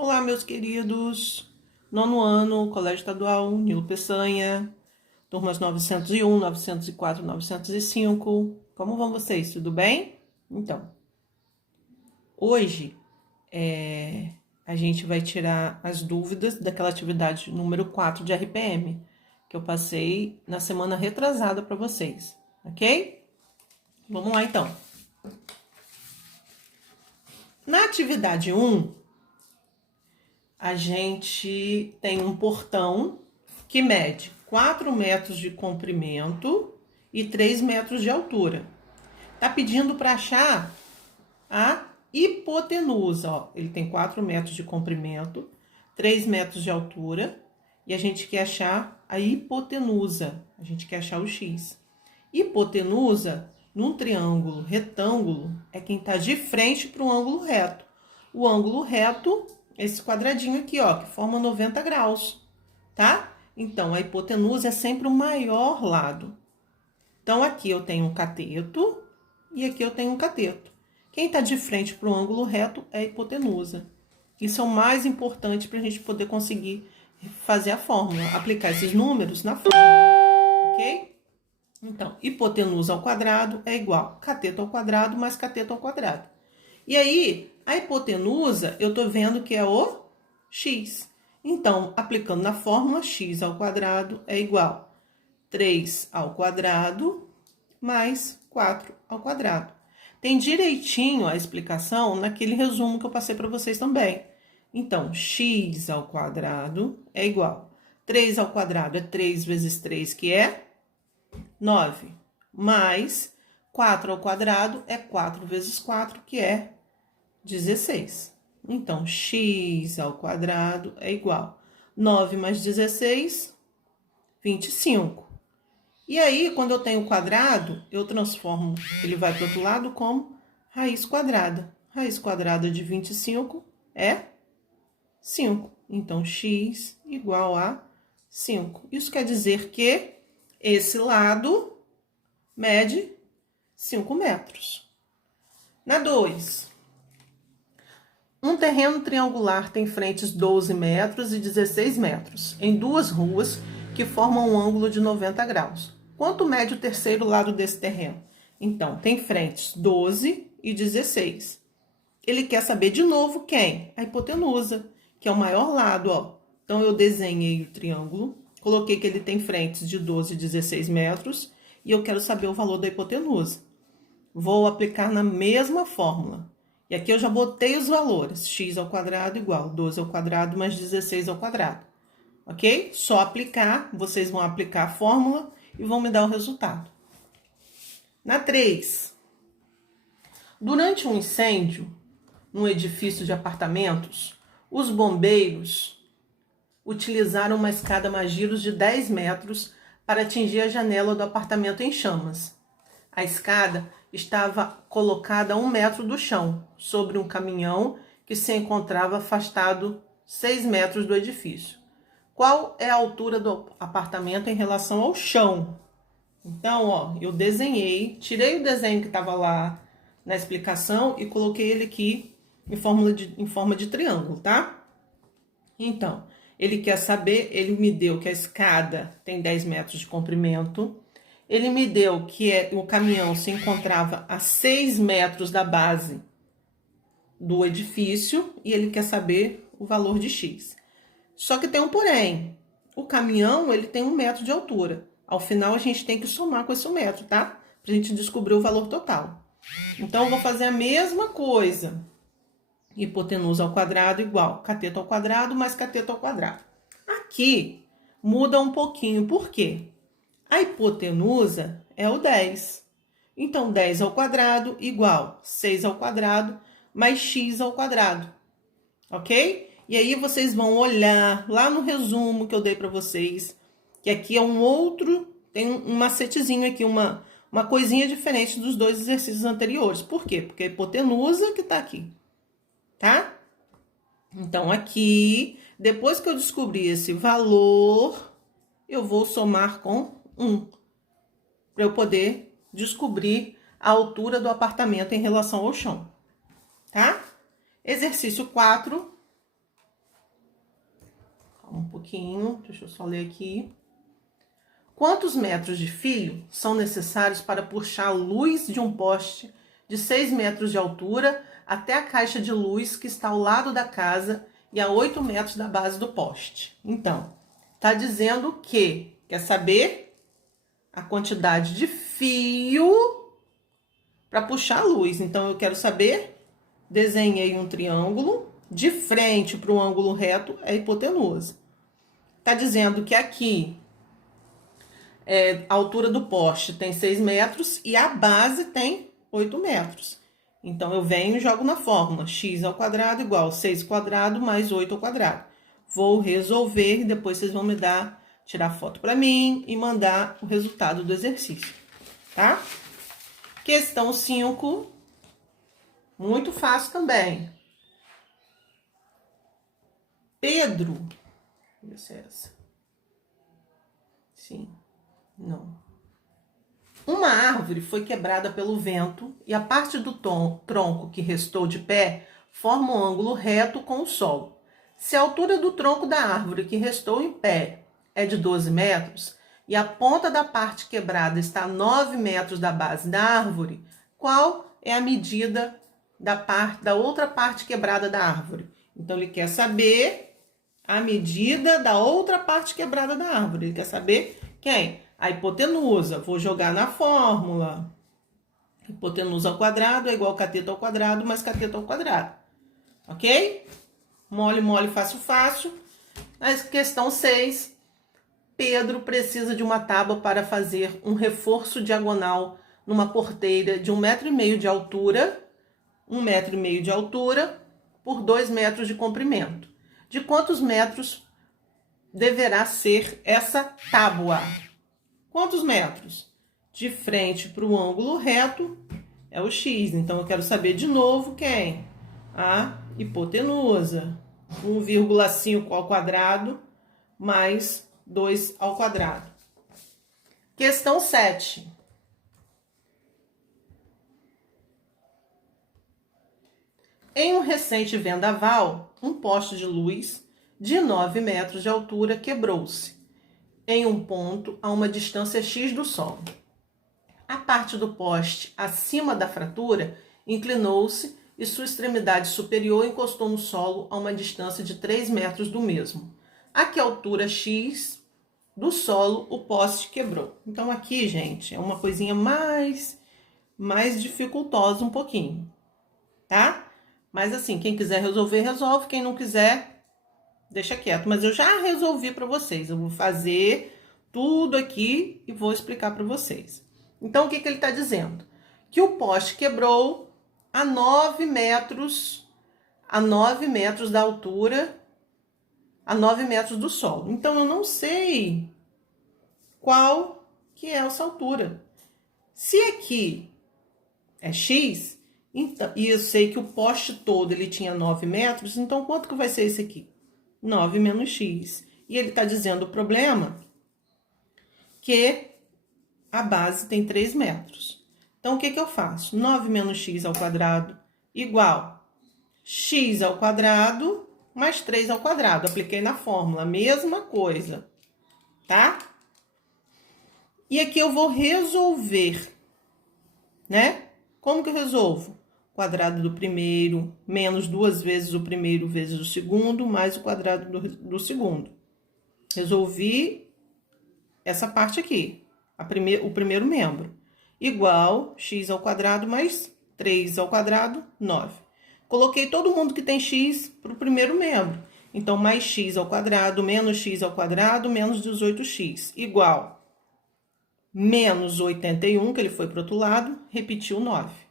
Olá, meus queridos. Nono ano, Colégio Estadual Nilo Peçanha, turmas 901, 904, 905. Como vão vocês? Tudo bem? Então, hoje a gente vai tirar as dúvidas daquela atividade número 4 de RPM, que eu passei na semana retrasada para vocês, ok? Vamos lá, então. Na atividade 1, a gente tem um portão que mede 4 metros de comprimento e 3 metros de altura. Tá pedindo para achar a hipotenusa, ó. Ele tem 4 metros de comprimento, 3 metros de altura, e a gente quer achar a hipotenusa. A gente quer achar o x. Hipotenusa, num triângulo retângulo, é quem está de frente para o ângulo reto. O ângulo reto, esse quadradinho aqui, ó, que forma 90 graus, tá? Então, a hipotenusa é sempre o maior lado. Então, aqui eu tenho um cateto e aqui eu tenho um cateto. Quem está de frente para o ângulo reto é a hipotenusa. Isso é o mais importante para a gente poder conseguir fazer a fórmula, aplicar esses números na fórmula, ok? Então, hipotenusa ao quadrado é igual cateto ao quadrado mais cateto ao quadrado. E aí, a hipotenusa, eu estou vendo que é o x. Então, aplicando na fórmula, x ao quadrado é igual 3 ao quadrado mais 4 ao quadrado. Tem direitinho a explicação naquele resumo que eu passei para vocês também. Então, x ao quadrado é igual 3 ao quadrado é 3 vezes 3, que é 9, mais 4 ao quadrado é 4 vezes 4, que é 16. Então, x ao quadrado é igual 9 mais 16, 25. E aí, quando eu tenho quadrado, eu transformo, ele vai para o outro lado como raiz quadrada. Raiz quadrada de 25 é 5. Então, x igual a 5. Isso quer dizer que esse lado mede 5 metros. Na 2, um terreno triangular tem frentes 12 metros e 16 metros, em duas ruas que formam um ângulo de 90 graus. Quanto mede o terceiro lado desse terreno? Então, tem frentes 12 e 16. Ele quer saber de novo quem? A hipotenusa, que é o maior lado, ó. Então, eu desenhei o triângulo, coloquei que ele tem frentes de 12 e 16 metros, e eu quero saber o valor da hipotenusa. Vou aplicar na mesma fórmula. E aqui eu já botei os valores. X ao quadrado igual 12 ao quadrado mais 16 ao quadrado. Ok? Só aplicar, vocês vão aplicar a fórmula e vão me dar o resultado. Na 3, durante um incêndio num edifício de apartamentos, os bombeiros utilizaram uma escada Magiros de 10 metros para atingir a janela do apartamento em chamas. A escada estava colocada a 1 metro do chão, sobre um caminhão que se encontrava afastado 6 metros do edifício. Qual é a altura do apartamento em relação ao chão? Então, ó, eu desenhei, tirei o desenho que estava lá na explicação e coloquei ele aqui em forma de triângulo, tá? Então, ele quer saber, ele me deu que a escada tem 10 metros de comprimento. Ele me deu que o caminhão se encontrava a 6 metros da base do edifício e ele quer saber o valor de x. Só que tem um porém. O caminhão, ele tem 1 metro de altura. Ao final, a gente tem que somar com esse 1 metro, tá? Pra gente descobrir o valor total. Então, eu vou fazer a mesma coisa. Hipotenusa ao quadrado igual cateto ao quadrado mais cateto ao quadrado. Aqui, muda um pouquinho. Por quê? A hipotenusa é o 10. Então, 10 ao quadrado igual 6 ao quadrado mais x ao quadrado. Ok? E aí, vocês vão olhar lá no resumo que eu dei para vocês, que aqui é um outro, tem um macetezinho aqui, uma coisinha diferente dos dois exercícios anteriores. Por quê? Porque a hipotenusa que tá aqui, tá? Então, aqui, depois que eu descobrir esse valor, eu vou somar com 1, para eu poder descobrir a altura do apartamento em relação ao chão, tá? Exercício 4, pouquinho, deixa eu só ler aqui. Quantos metros de fio são necessários para puxar a luz de um poste de 6 metros de altura até a caixa de luz que está ao lado da casa e a 8 metros da base do poste? Então, tá dizendo que quer saber a quantidade de fio para puxar a luz. Então, eu quero saber, desenhei um triângulo, de frente para o ângulo reto é a hipotenusa. Tá dizendo que aqui a altura do poste tem 6 metros e a base tem 8 metros. Então, eu venho e jogo na fórmula. X ao quadrado igual 6 ao quadrado mais 8 ao quadrado. Vou resolver e depois vocês vão me tirar foto para mim e mandar o resultado do exercício, tá? Questão 5. Muito fácil também. Pedro. Deixa eu ver se é essa. Sim. Não. Uma árvore foi quebrada pelo vento e a parte do tronco que restou de pé forma um ângulo reto com o solo. Se a altura do tronco da árvore que restou em pé é de 12 metros e a ponta da parte quebrada está a 9 metros da base da árvore, qual é a medida da outra parte quebrada da árvore? Então, ele quer saber a medida da outra parte quebrada da árvore. Ele quer saber quem? A hipotenusa. Vou jogar na fórmula. Hipotenusa ao quadrado é igual a cateto ao quadrado mais cateto ao quadrado. Ok? Mole, mole, fácil, fácil. Mas questão 6. Pedro precisa de uma tábua para fazer um reforço diagonal numa porteira de 1,5 metro de altura, 1,5 metro de altura por 2 metros de comprimento. De quantos metros deverá ser essa tábua? Quantos metros? De frente para o ângulo reto é o x. Então, eu quero saber de novo quem? A hipotenusa. 1,5 ao quadrado mais 2 ao quadrado. Questão 7. Em um recente vendaval, um poste de luz de 9 metros de altura quebrou-se em um ponto a uma distância x do solo. A parte do poste acima da fratura inclinou-se e sua extremidade superior encostou no solo a uma distância de 3 metros do mesmo. A que altura x do solo o poste quebrou? Então, aqui, gente, é uma coisinha mais dificultosa um pouquinho, tá? Mas assim, quem quiser resolver, resolve. Quem não quiser, deixa quieto. Mas eu já resolvi para vocês. Eu vou fazer tudo aqui e vou explicar para vocês. Então, o que ele está dizendo? Que o poste quebrou a 9 metros da altura, a 9 metros do solo. Então, eu não sei qual que é essa altura. Se aqui é x, então, e eu sei que o poste todo ele tinha 9 metros, então quanto que vai ser esse aqui? 9 menos x. E ele está dizendo o problema que a base tem 3 metros. Então, o que eu faço? 9 menos x ao quadrado igual x ao quadrado mais 3 ao quadrado. Apliquei na fórmula, mesma coisa, tá? E aqui eu vou resolver, né? Como que eu resolvo? Quadrado do primeiro menos 2 vezes o primeiro vezes o segundo, mais o quadrado do segundo. Resolvi essa parte aqui, o primeiro membro. Igual x ao quadrado mais 3 ao quadrado, 9. Coloquei todo mundo que tem x para o primeiro membro. Então, mais x ao quadrado, menos x ao quadrado, menos 18x, igual menos 81, que ele foi para o outro lado, repetiu 9.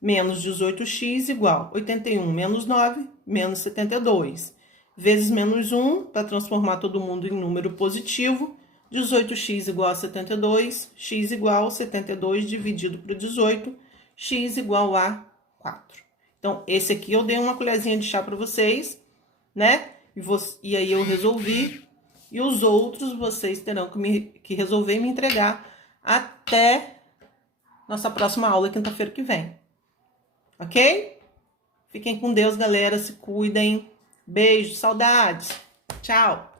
Menos 18x igual 81 menos 9, menos 72. Vezes menos 1, para transformar todo mundo em número positivo, 18x igual a 72, x igual a 72 dividido por 18, x igual a 4. Então, esse aqui eu dei uma colherzinha de chá para vocês, né? E aí eu resolvi, e os outros vocês terão que resolver e me entregar até nossa próxima aula, quinta-feira que vem. Ok? Fiquem com Deus, galera. Se cuidem. Beijo, saudades. Tchau.